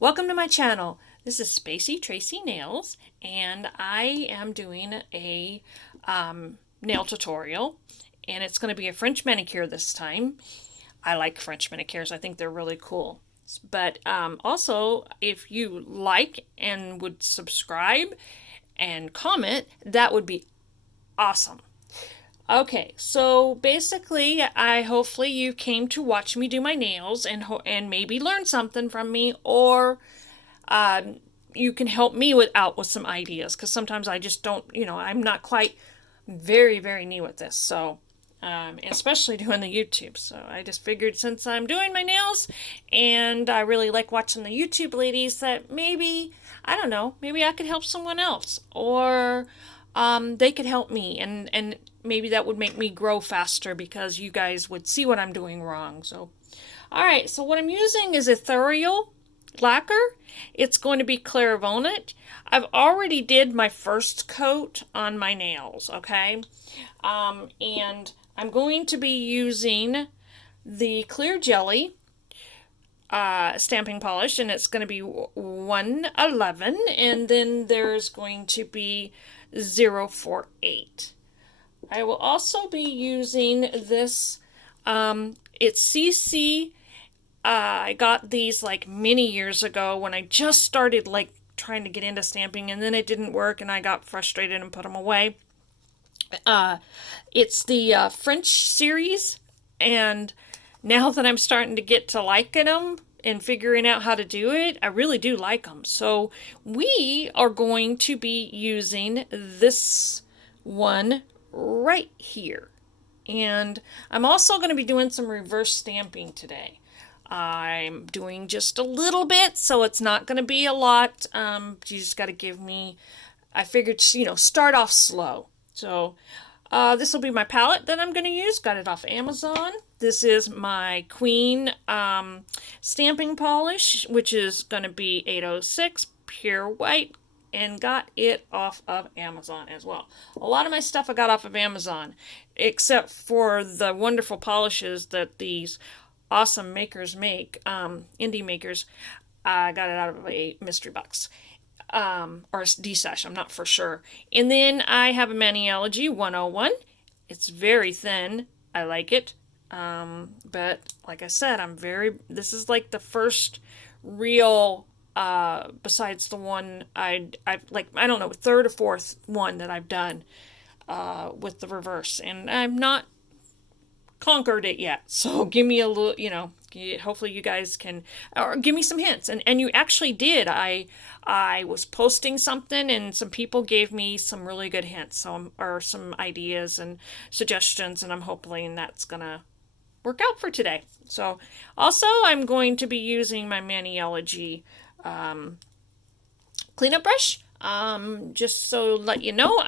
Welcome to my channel. This is Spacey Tracy Nails, and I am doing a nail tutorial, and it's going to be a French manicure this time. I like French manicures. I think they're really cool. But also, if you like and would subscribe and comment, that would be awesome. Okay, so basically, hopefully you came to watch me do my nails and maybe learn something from me, or you can help me with some ideas, because sometimes I just don't, I'm not quite very new at this. So especially doing the YouTube. So I just figured, since I'm doing my nails and I really like watching the YouTube ladies, that maybe, I don't know, maybe I could help someone else, or they could help me, and maybe that would make me grow faster because you guys would see what I'm doing wrong. So, all right, so what I'm using is ethereal lacquer. It's going to be clairvoyant. I've already did my first coat on my nails, okay? And I'm going to be using the clear jelly stamping polish, and it's going to be 111, and then there's going to be 048. I will also be using this, it's Cici. I got these like many years ago when I just started like trying to get into stamping, and then it didn't work and I got frustrated and put them away. It's the French series, and now that I'm starting to get to liking them and figuring out how to do it, I really do like them. So we are going to be using this one right here. And I'm also going to be doing some reverse stamping today. I'm doing just a little bit, so it's not going to be a lot. You just got to give me, I figured, start off slow. So this will be my palette that I'm going to use. Got it off Amazon. This is my Queen stamping polish, which is going to be 806 pure white, and got it off of Amazon as well. A lot of my stuff I got off of Amazon, except for the wonderful polishes that these awesome makers make, indie makers. I got it out of a mystery box. Or a D-stash, I'm not for sure. And then I have a Maniology 101. It's very thin. I like it. But like I said, this is like the first real, besides the one I've like, I don't know, third or fourth one that I've done, with the reverse. And I'm not conquered it yet. So give me a little, hopefully you guys can, or give me some hints. And you actually did. I was posting something and some people gave me some really good hints, or some ideas and suggestions, and I'm hoping that's gonna work out for today. So also I'm going to be using my Maniology cleanup brush. Just so let you know,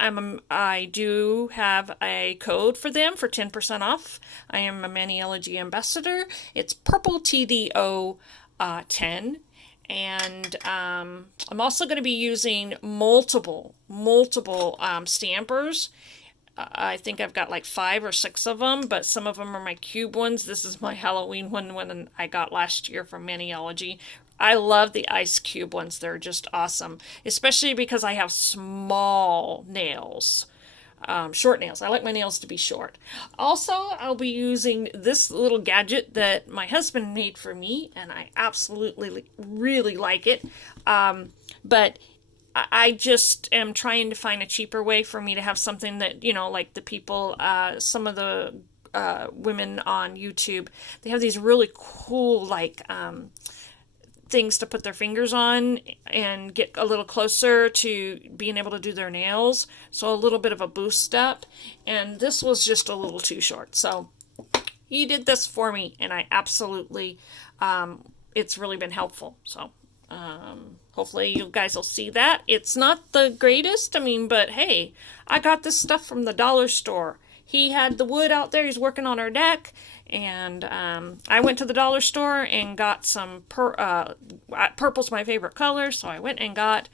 I do have a code for them for 10% off. I am a Maniology ambassador. It's purple TDO 10. And I'm also going to be using multiple stampers. I think I've got like 5 or 6 of them, but some of them are my cube ones. This is my Halloween one I got last year from Maniology. I love the ice cube ones. They're just awesome, especially because I have small nails, short nails. I like my nails to be short. Also, I'll be using this little gadget that my husband made for me, and I absolutely really like it. But I just am trying to find a cheaper way for me to have something that, like the people, some of the women on YouTube, they have these really cool, like, things to put their fingers on and get a little closer to being able to do their nails. So a little bit of a boost up. And this was just a little too short. So he did this for me, and I absolutely, it's really been helpful. So hopefully you guys will see that. It's not the greatest, but hey, I got this stuff from the dollar store. He had the wood out there. He's working on our deck. And I went to the dollar store and got some, purple's my favorite color, so I went and got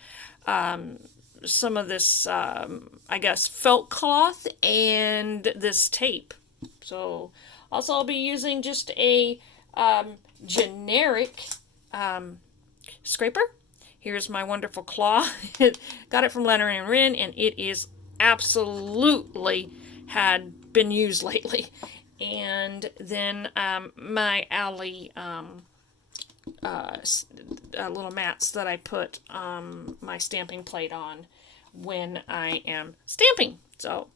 some of this, I guess, felt cloth and this tape. So also I'll be using just a generic scraper. Here's my wonderful claw. Got it from Leonard and Wren, and it is absolutely had been used lately. And then my alley little mats that I put my stamping plate on when I am stamping. So,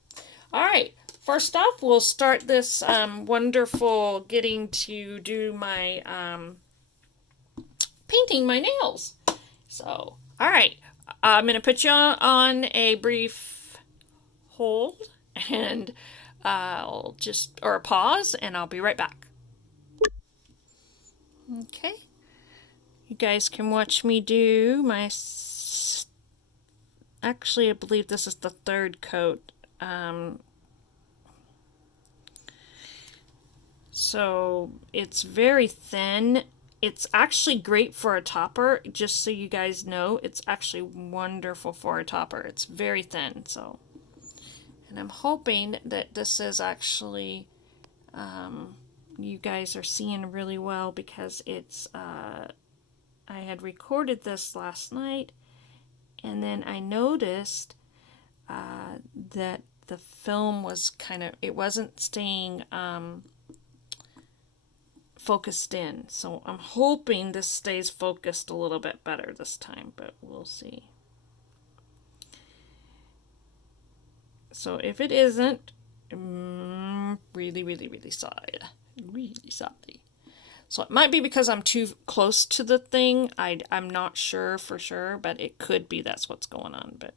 all right. First off, we'll start this wonderful getting to do my painting my nails. So, all right. I'm going to put you on a brief hold and or a pause, and I'll be right back. Okay. You guys can watch me do my, actually I believe this is the third coat. So it's very thin. It's actually great for a topper, just so you guys know. It's actually wonderful for a topper. It's very thin, so. And I'm hoping that this is actually, you guys are seeing really well, because it's, I had recorded this last night, and then I noticed that the film was it wasn't staying focused in. So I'm hoping this stays focused a little bit better this time, but we'll see. So if it isn't, really, really, really sorry. Really sorry. So it might be because I'm too close to the thing. I'm not sure for sure, but it could be that's what's going on. But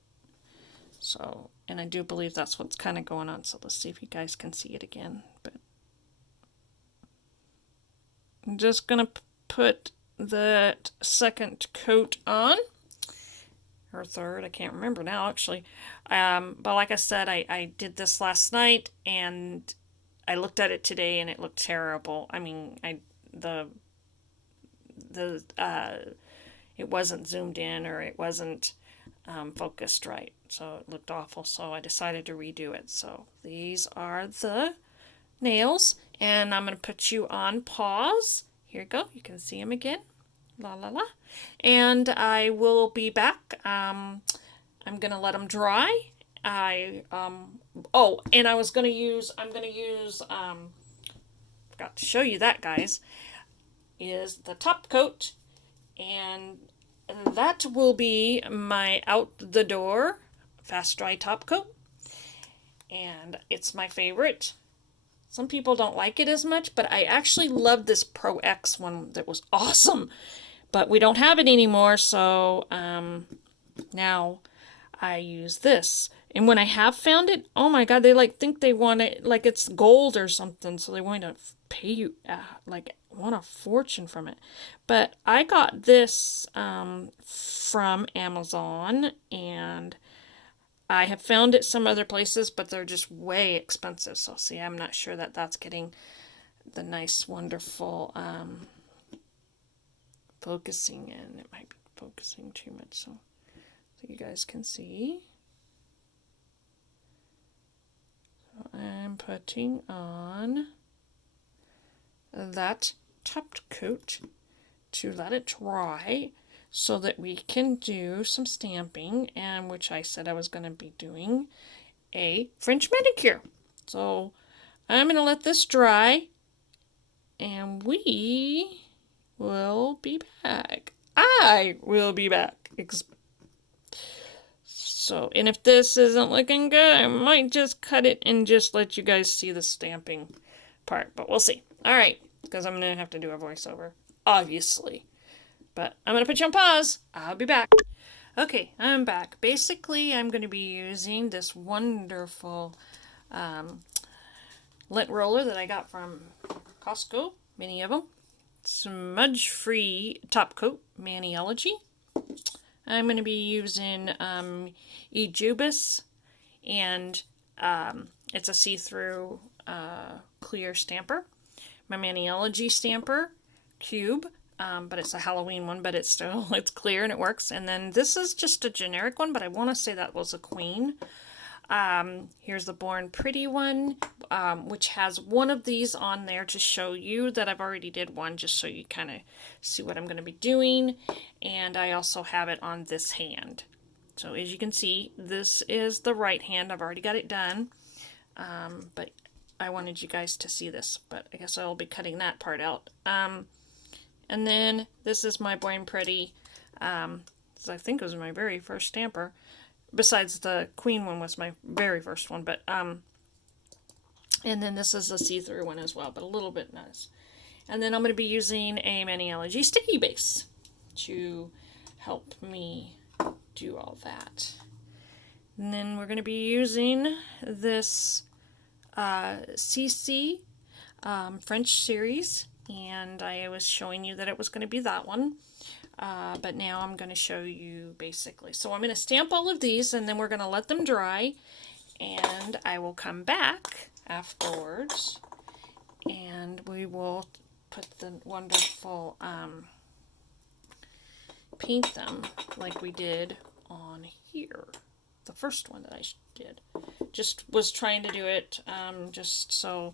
so, and I do believe that's what's kind of going on. So let's see if you guys can see it again. But I'm just going to put that second coat on. Or third, I can't remember now, actually. But like I said, I did this last night, and I looked at it today, and it looked terrible. I mean, it wasn't zoomed in, or it wasn't focused right, so it looked awful. So I decided to redo it. So these are the nails, and I'm going to put you on pause. Here you go. You can see them again. La la la. And I will be back. I'm going to let them dry. Oh, and I'm going to use, forgot to show you that, guys, is the top coat, and that will be my out the door fast dry top coat, and it's my favorite. Some people don't like it as much, but I actually love this Pro X one that was awesome. But we don't have it anymore, so now I use this. And when I have found it, oh my god, they think they want it like it's gold or something, so they want to pay you want a fortune from it. But I got this from Amazon, and I have found it some other places, but they're just way expensive. So see, I'm not sure that that's getting the nice, wonderful focusing in. It might be focusing too much, so you guys can see. So I'm putting on that top coat to let it dry so that we can do some stamping, and which I said I was going to be doing a French manicure. So I'm going to let this dry, and we will be back. I will be back. So, and if this isn't looking good, I might just cut it and just let you guys see the stamping part, but we'll see. All right, because I'm going to have to do a voiceover, obviously. But I'm going to put you on pause. I'll be back. Okay, I'm back. Basically, I'm going to be using this wonderful lint roller that I got from Costco, many of them. Smudge-free top coat, Maniology. I'm going to be using Ejubis, and it's a see-through clear stamper. My Maniology stamper cube, but it's a Halloween one, but it's clear and it works. And then this is just a generic one, but I want to say that was a Queen. Here's the Born Pretty one, which has one of these on there to show you that I've already did one, just so you kind of see what I'm going to be doing. And I also have it on this hand. So as you can see, this is the right hand. I've already got it done. But I wanted you guys to see this, but I guess I'll be cutting that part out. And then this is my Born Pretty. I think it was my very first stamper. Besides the Queen one was my very first one, but and then this is a see-through one as well, but a little bit nice. And then I'm going to be using a Maniology sticky base to help me do all that. And then we're going to be using this Cici French series, and I was showing you that it was going to be that one. But now I'm going to show you basically. So I'm going to stamp all of these, and then we're going to let them dry, and I will come back afterwards, and we will put the wonderful, paint them like we did on here. The first one that I did. Just was trying to do it just so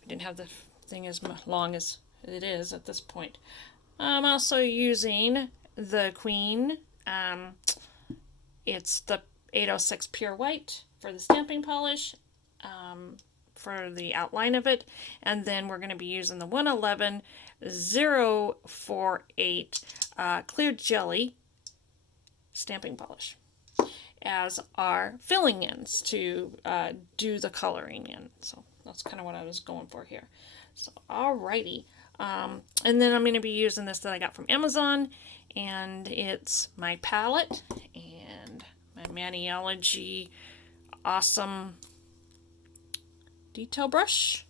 we didn't have the thing as long as it is at this point. I'm also using the Queen. It's the 806 Pure White for the stamping polish, for the outline of it. And then we're going to be using the 111 048 Clear Jelly stamping polish as our filling ends to do the coloring in. So that's kind of what I was going for here. So alrighty. And then I'm going to be using this that I got from Amazon, and it's my palette and my Maniology awesome detail brush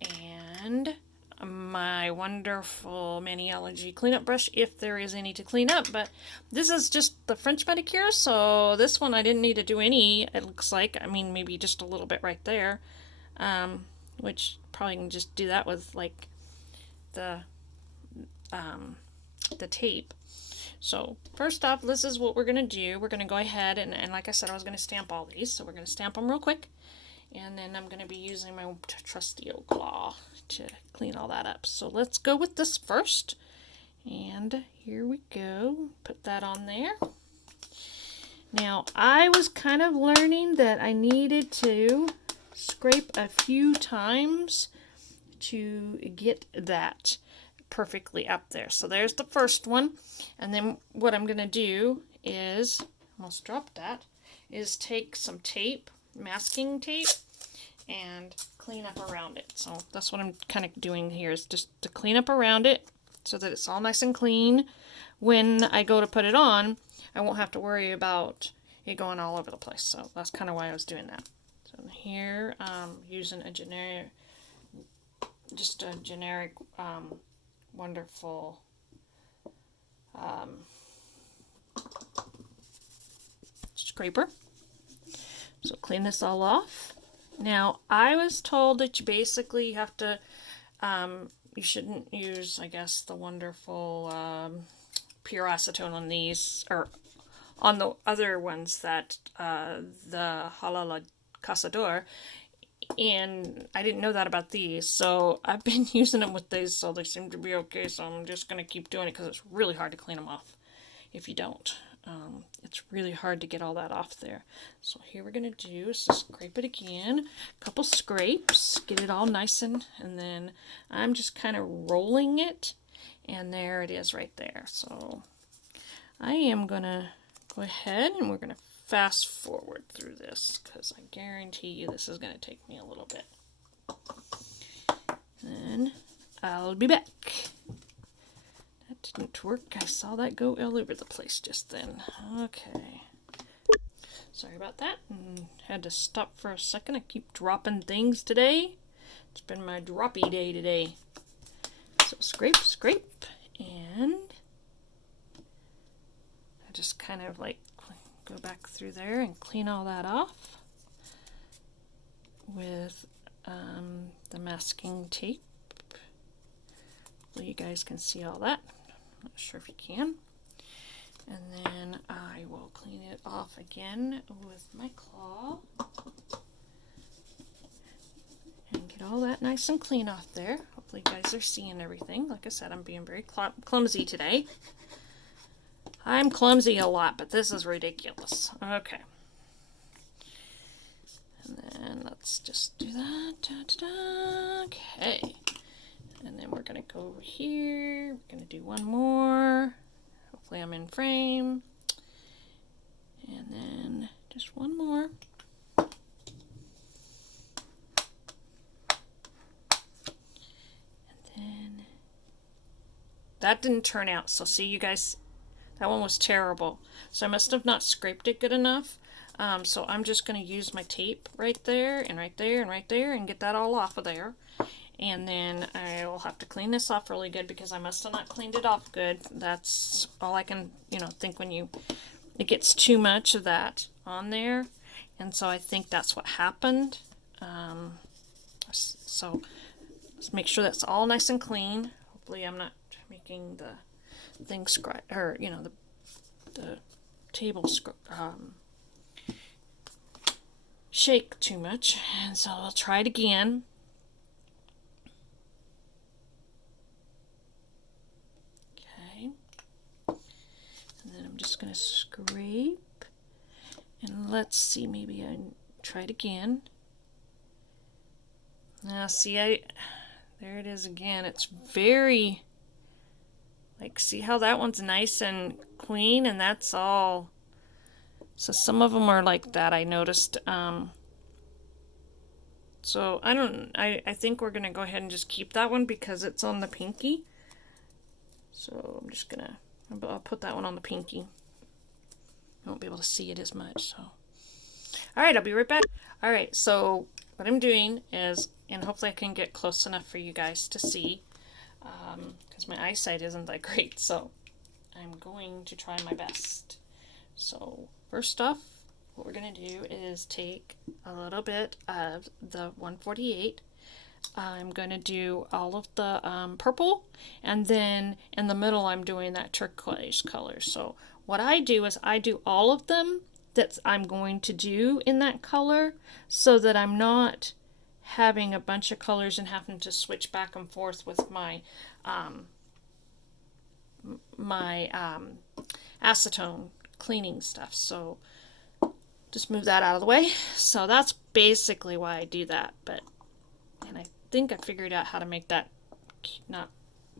and my wonderful Maniology cleanup brush if there is any to clean up. But this is just the French manicure, so this one I didn't need to do any, it looks like. I mean, maybe just a little bit right there, which probably can just do that with like the tape. So first off, this is what we're going to do. We're going to go ahead and like I said, I was going to stamp all these, so we're going to stamp them real quick. And then I'm going to be using my trusty old claw to clean all that up. So let's go with this first. And here we go. Put that on there. Now, I was kind of learning that I needed to scrape a few times to get that perfectly up there. So there's the first one. And then what I'm going to do is, almost dropped that, is take some tape, masking tape, and clean up around it. So that's what I'm kind of doing here, is just to clean up around it so that it's all nice and clean. When I go to put it on, I won't have to worry about it going all over the place. So that's kind of why I was doing that. So here, using a generic, just a generic, wonderful scraper. So clean this all off. Now, I was told that you basically have to, you shouldn't use, I guess, the wonderful pure acetone on these, or on the other ones that, the Halala Cazador, and I didn't know that about these, so I've been using them with these, so they seem to be okay, so I'm just going to keep doing it because it's really hard to clean them off if you don't. It's really hard to get all that off there. So here we're going to do is just scrape it again, a couple scrapes, get it all nice, and then I'm just kind of rolling it, and there it is right there. So I am going to go ahead and we're going to fast forward through this because I guarantee you this is going to take me a little bit. And I'll be back. That didn't work. I saw that go all over the place just then. Okay. Sorry about that. And had to stop for a second. I keep dropping things today. It's been my droppy day today. So scrape, scrape, and I just kind of like go back through there and clean all that off with the masking tape. Hopefully you guys can see all that. Not sure if you can. And then I will clean it off again with my claw. And get all that nice and clean off there. Hopefully you guys are seeing everything. Like I said, I'm being very clumsy today. I'm clumsy a lot, but this is ridiculous. Okay. And then let's just do that. Da, da, da. Okay. And then we're going to go over here. We're going to do one more. Hopefully I'm in frame. And then just one more. And then that didn't turn out. So see, you guys, that one was terrible. So I must have not scraped it good enough. So I'm just going to use my tape right there and right there and right there and get that all off of there. And then I will have to clean this off really good because I must have not cleaned it off good. That's all I can, think when it gets too much of that on there. And so I think that's what happened. So let's make sure that's all nice and clean. Hopefully I'm not making the thing or the table shake too much. And so I'll try it again. Okay. And then I'm just going to scrape. And let's see, maybe I try it again. Now see, there it is again. It's very, see how that one's nice and clean, and that's all. So some of them are like that, I noticed. So I think we're going to go ahead and just keep that one because it's on the pinky. So I'm just going to, I'll put that one on the pinky. You won't be able to see it as much, so. All right, I'll be right back. All right, so what I'm doing is, and hopefully I can get close enough for you guys to see, because my eyesight isn't that great, so I'm going to try my best. So first off, what we're going to do is take a little bit of the 148. I'm going to do all of the purple, and then in the middle I'm doing that turquoise color. So what I do is I do all of them that I'm going to do in that color so that I'm not having a bunch of colors and having to switch back and forth with my acetone cleaning stuff. So just move that out of the way. So that's basically why I do that. And I think I figured out how to make that not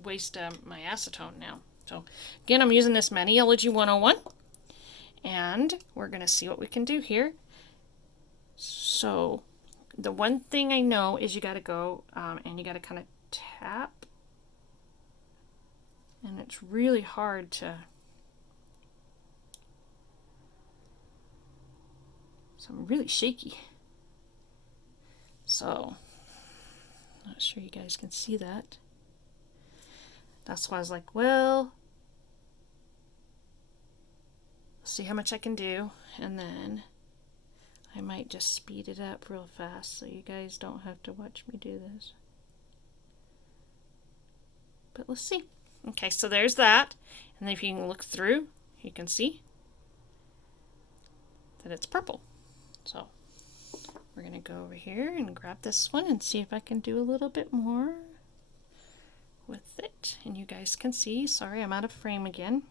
waste my acetone now. So again, I'm using this Maniology 101. And we're going to see what we can do here. So the one thing I know is you got to go and you got to kind of tap. And it's really hard to. So I'm really shaky. So not sure you guys can see that. That's why I was like, well, see how much I can do, and then I might just speed it up real fast so you guys don't have to watch me do this. But let's see. Okay, so there's that, and then if you can look through, you can see that it's purple. So we're going to go over here and grab this one and see if I can do a little bit more with it, and you guys can see. Sorry, I'm out of frame again.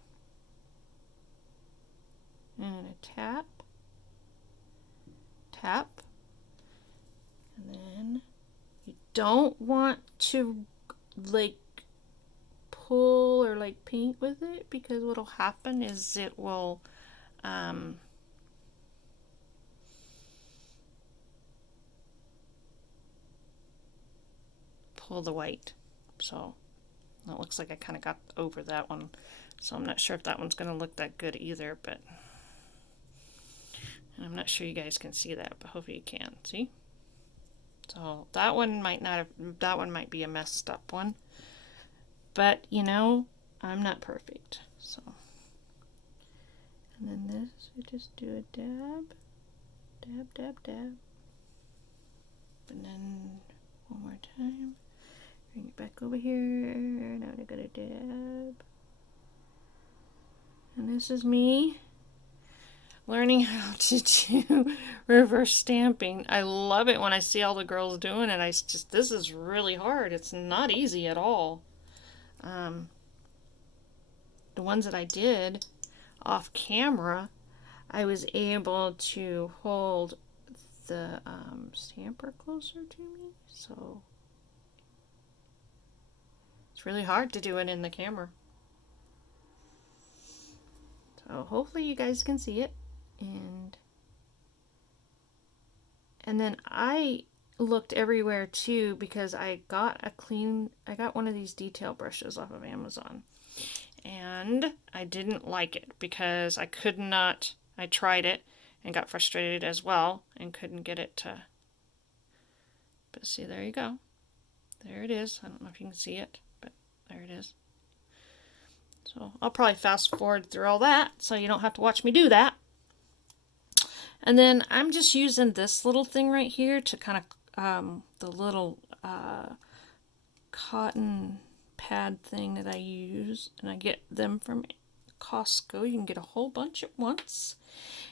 And a tap, tap, and then you don't want to pull or paint with it, because what'll happen is it will pull the white. So it looks like I kind of got over that one, so I'm not sure if that one's going to look that good either, but I'm not sure you guys can see that, but hopefully you can. See? So that one might not have, that one might be a messed up one. But, I'm not perfect. So. And then this, we just do a dab. Dab, dab, dab. And then one more time. Bring it back over here. Now we're going to dab. And this is me learning how to do reverse stamping. I love it when I see all the girls doing it. This is really hard. It's not easy at all. The ones that I did off camera, I was able to hold the stamper closer to me, so it's really hard to do it in the camera. So hopefully you guys can see it. And then I looked everywhere too, because I got one of these detail brushes off of Amazon, and I didn't like it because I tried it and got frustrated as well and couldn't get it to, but see, there you go. There it is. I don't know if you can see it, but there it is. So I'll probably fast forward through all that so you don't have to watch me do that. And then I'm just using this little thing right here to kind of, the little cotton pad thing that I use, and I get them from Costco. You can get a whole bunch at once.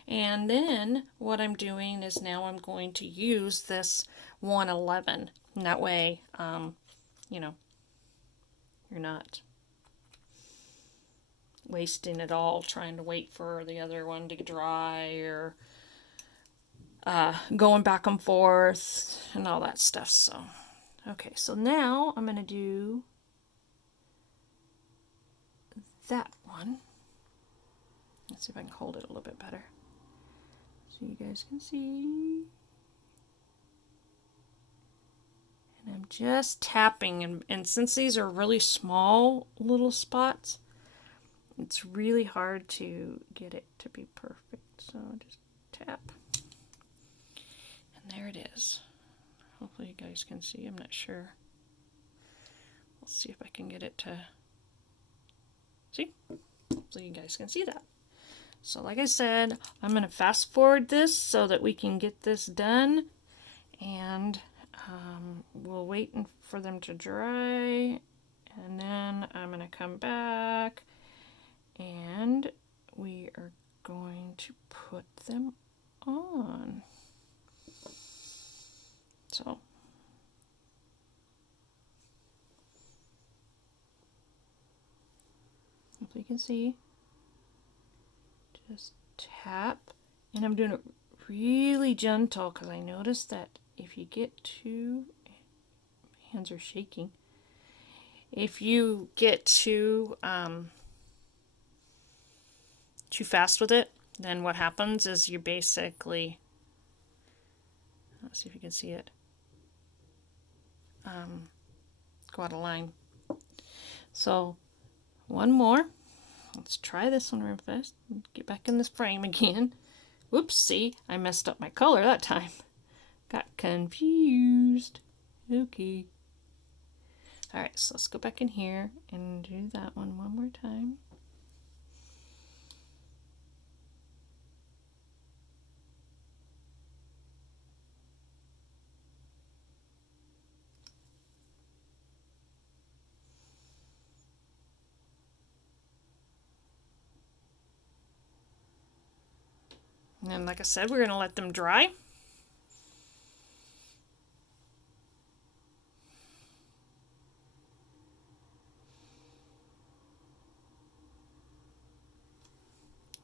And then what I'm doing is now I'm going to use this 111. And that way, you know, you're not wasting it all trying to wait for the other one to dry, or going back and forth and all that stuff. So, okay, so now I'm going to do that one. Let's see if I can hold it a little bit better so you guys can see. And I'm just tapping, and since these are really small little spots, it's really hard to get it to be perfect. So just tap. And there it is. Hopefully you guys can see. I'm not sure. Let's see if I can get it to see. Hopefully you guys can see that. So like I said, I'm going to fast forward this so that we can get this done, and we'll wait for them to dry, and then I'm going to come back and we are going to put them on. So hopefully you can see. Just tap, and I'm doing it really gentle because I noticed that if you get too, my hands are shaking. If you get too fast with it, then what happens is you basically, let's see if you can see it, go out of line. So one more. Let's try this one real fast. Get back in this frame again. Whoops, see, I messed up my color that time. Got confused. Okay. Alright, so let's go back in here and do that one more time. And like I said, we're going to let them dry.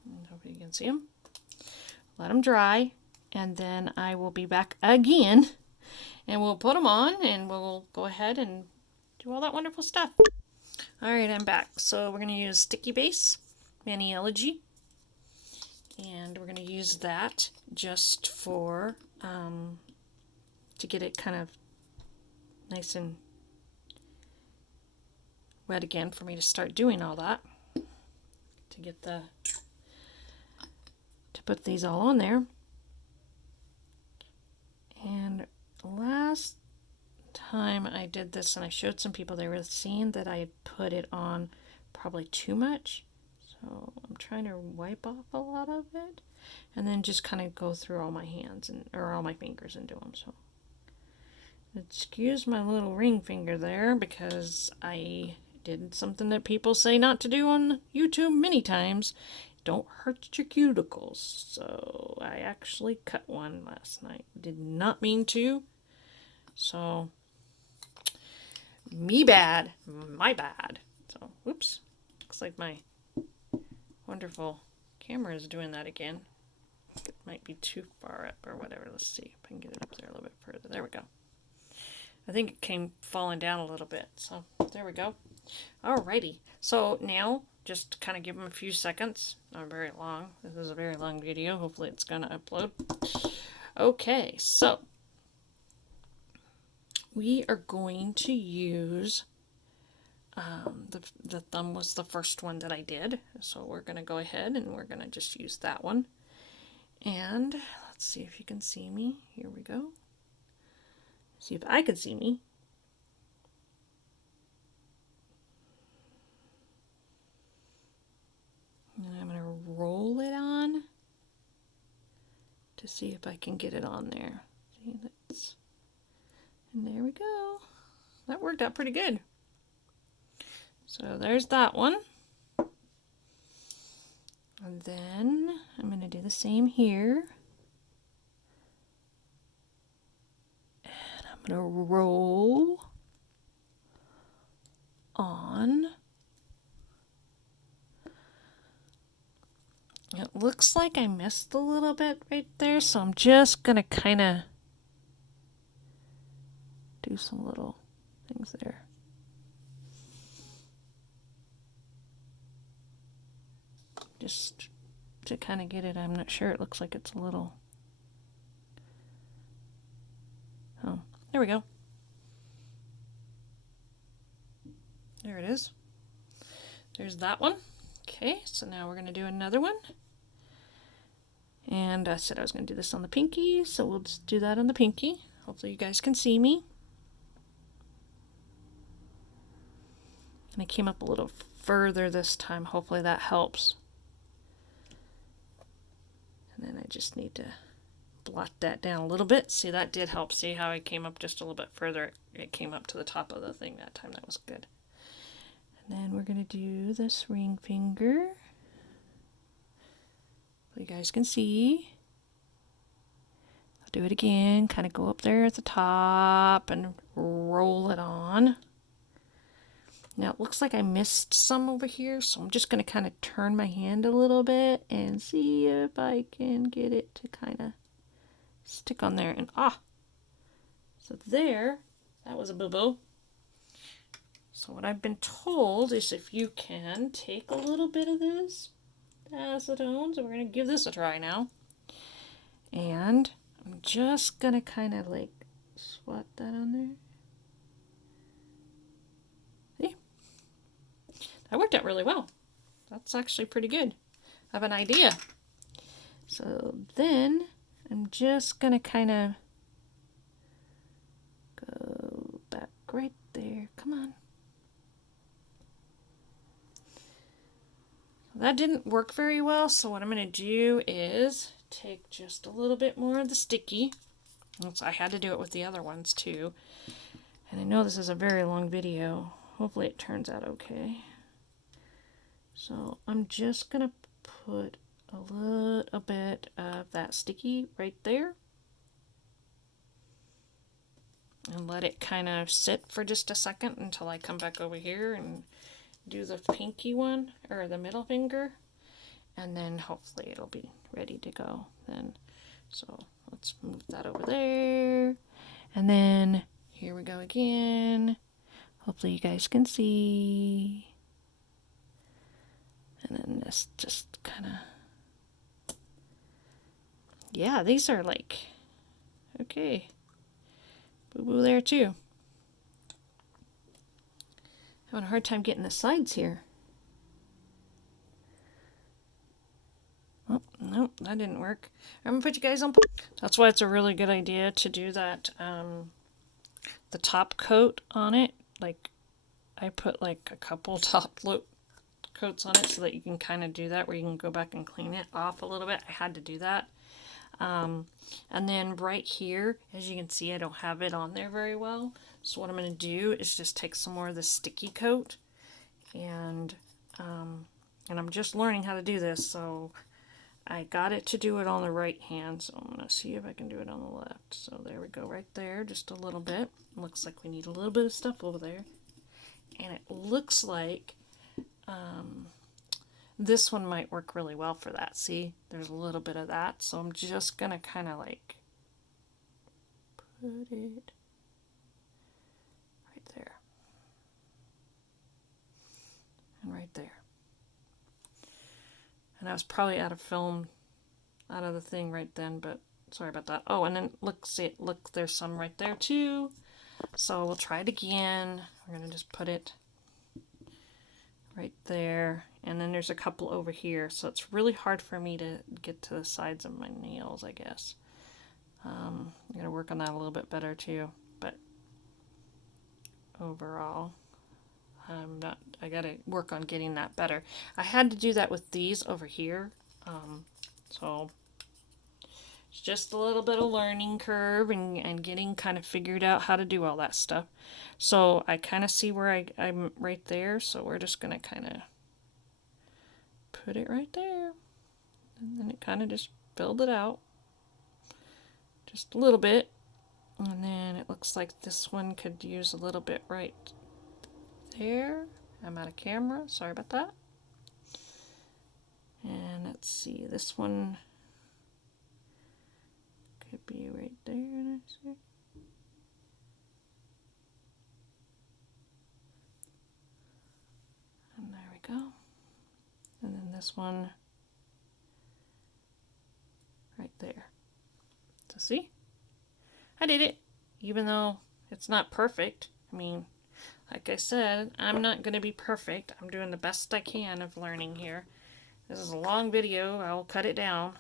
And hopefully you can see them. Let them dry, and then I will be back again, and we'll put them on, and we'll go ahead and do all that wonderful stuff. Alright, I'm back. So we're going to use Sticky Base, Maniology. And we're going to use that just for, to get it kind of nice and wet again for me to start doing all that. To get to put these all on there. And last time I did this and I showed some people, they were seeing that I had put it on probably too much. So I'm trying to wipe off a lot of it, and then just kind of go through all my hands or all my fingers and do them. So excuse my little ring finger there because I did something that people say not to do on YouTube many times. Don't hurt your cuticles. So I actually cut one last night. Did not mean to. So, me bad. My bad. So, oops. Looks like my wonderful camera is doing that again. It might be too far up or whatever. Let's see if I can get it up there a little bit further. There we go. I think it came falling down a little bit. So, there we go. Alrighty. So, now, just kind of give them a few seconds. Not very long. This is a very long video. Hopefully it's going to upload. Okay, so we are going to use, the thumb was the first one that I did. So we're going to go ahead and we're going to just use that one. And let's see if you can see me. Here we go. See if I can see me. And I'm going to roll it on to see if I can get it on there. See, that's, and there we go. That worked out pretty good. So there's that one. And then I'm going to do the same here. And I'm going to roll on. It looks like I missed a little bit right there, so I'm just going to kind of do some little things there. Just to kind of get it, I'm not sure, it looks like it's a little, oh, there we go. There it is. There's that one. Okay, so now we're going to do another one. And I said I was going to do this on the pinky, so we'll just do that on the pinky. Hopefully you guys can see me. And I came up a little further this time. Hopefully that helps. And then I just need to blot that down a little bit. See, that did help. See how I came up just a little bit further? It came up to the top of the thing that time. That was good. And then we're going to do this ring finger. So you guys can see. I'll do it again. Kind of go up there at the top and roll it on. Now it looks like I missed some over here, so I'm just going to kind of turn my hand a little bit and see if I can get it to kind of stick on there. And so there, that was a boo-boo. So what I've been told is if you can take a little bit of this acetone, so we're going to give this a try now. And I'm just going to kind of like swat that on there. See? That worked out really well. That's actually pretty good. I have an idea. So then I'm just going to kind of go back right there. Come on. That didn't work very well, so what I'm going to do is take just a little bit more of the sticky. I had to do it with the other ones too. And I know this is a very long video. Hopefully it turns out okay. So I'm just going to put a little bit of that sticky right there. And let it kind of sit for just a second until I come back over here and do the pinky one, or the middle finger, and then hopefully it'll be ready to go then. So let's move that over there, and then here we go again. Hopefully you guys can see. And then this just kind of, yeah, these are like, okay, boo-boo there too. Having a hard time getting the sides here. Oh, nope, that didn't work. I'm gonna put you guys on. That's why it's a really good idea to do that, the top coat on it. Like, I put like a couple top coats on it so that you can kind of do that, where you can go back and clean it off a little bit. I had to do that. And then right here, as you can see, I don't have it on there very well. So what I'm going to do is just take some more of the sticky coat and I'm just learning how to do this, so I got it to do it on the right hand, so I'm going to see if I can do it on the left. So there we go, right there, just a little bit. Looks like we need a little bit of stuff over there. And it looks like this one might work really well for that. See, there's a little bit of that, so I'm just going to kind of like put it right there. And right there. And I was probably out of film, out of the thing right then, but sorry about that. Oh, and then look, there's some right there too. So we'll try it again. We're going to just put it right there. And then there's a couple over here. So it's really hard for me to get to the sides of my nails, I guess. I'm going to work on that a little bit better too. But overall, I got to work on getting that better. I had to do that with these over here. So it's just a little bit of learning curve and getting kind of figured out how to do all that stuff. So I kind of see where I'm right there. So we're just going to kind of put it right there. And then it kind of just filled it out. Just a little bit. And then it looks like this one could use a little bit right there. I'm out of camera, sorry about that. And let's see, this one could be right there. And there we go. And then this one right there. So see, I did it, even though it's not perfect. I mean, like I said, I'm not going to be perfect. I'm doing the best I can of learning here. This is a long video. I will cut it down.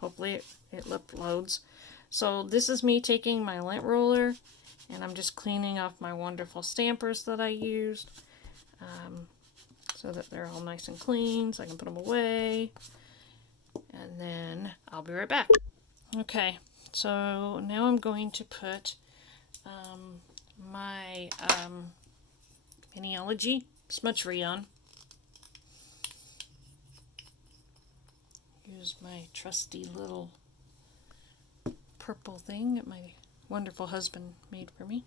Hopefully it uploads. So this is me taking my lint roller, and I'm just cleaning off my wonderful stampers that I used, so that they're all nice and clean, so I can put them away. And then I'll be right back. Okay, so now I'm going to put my MANIOLOGY smudge free on. Use my trusty little purple thing that my wonderful husband made for me.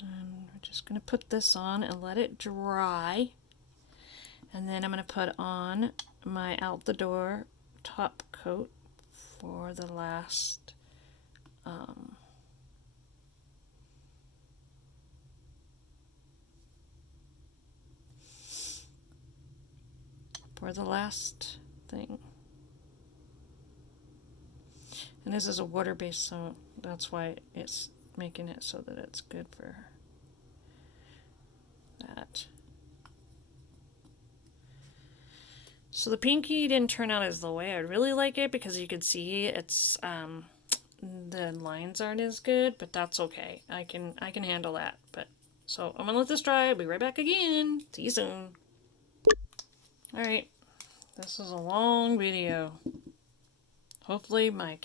And we're just going to put this on and let it dry. And then I'm going to put on my out the door top coat for the last thing. And this is a water base, so that's why it's making it so that it's good for that. So the pinky didn't turn out as the way I'd really like it, because you can see it's the lines aren't as good, but that's okay. I can handle that. But so I'm gonna let this dry. I'll be right back again. See you soon. Alright, this is a long video. Hopefully my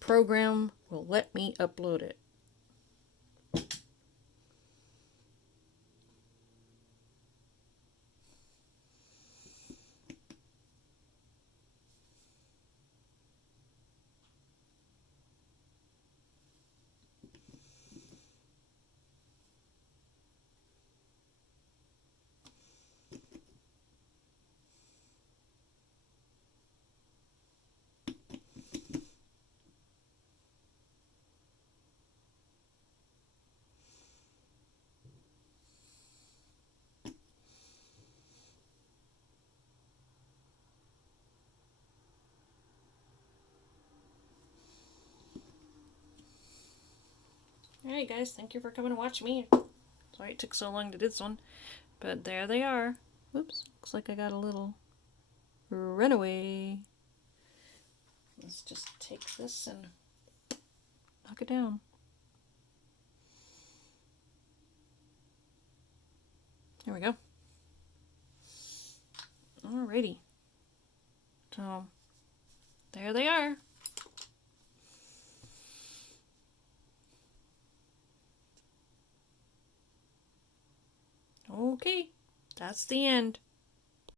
program will let me upload it. Alright guys, thank you for coming to watch me. Sorry it took so long to do this one. But there they are. Oops, looks like I got a little runaway. Let's just take this and knock it down. There we go. Alrighty. So, there they are. Okay, that's the end.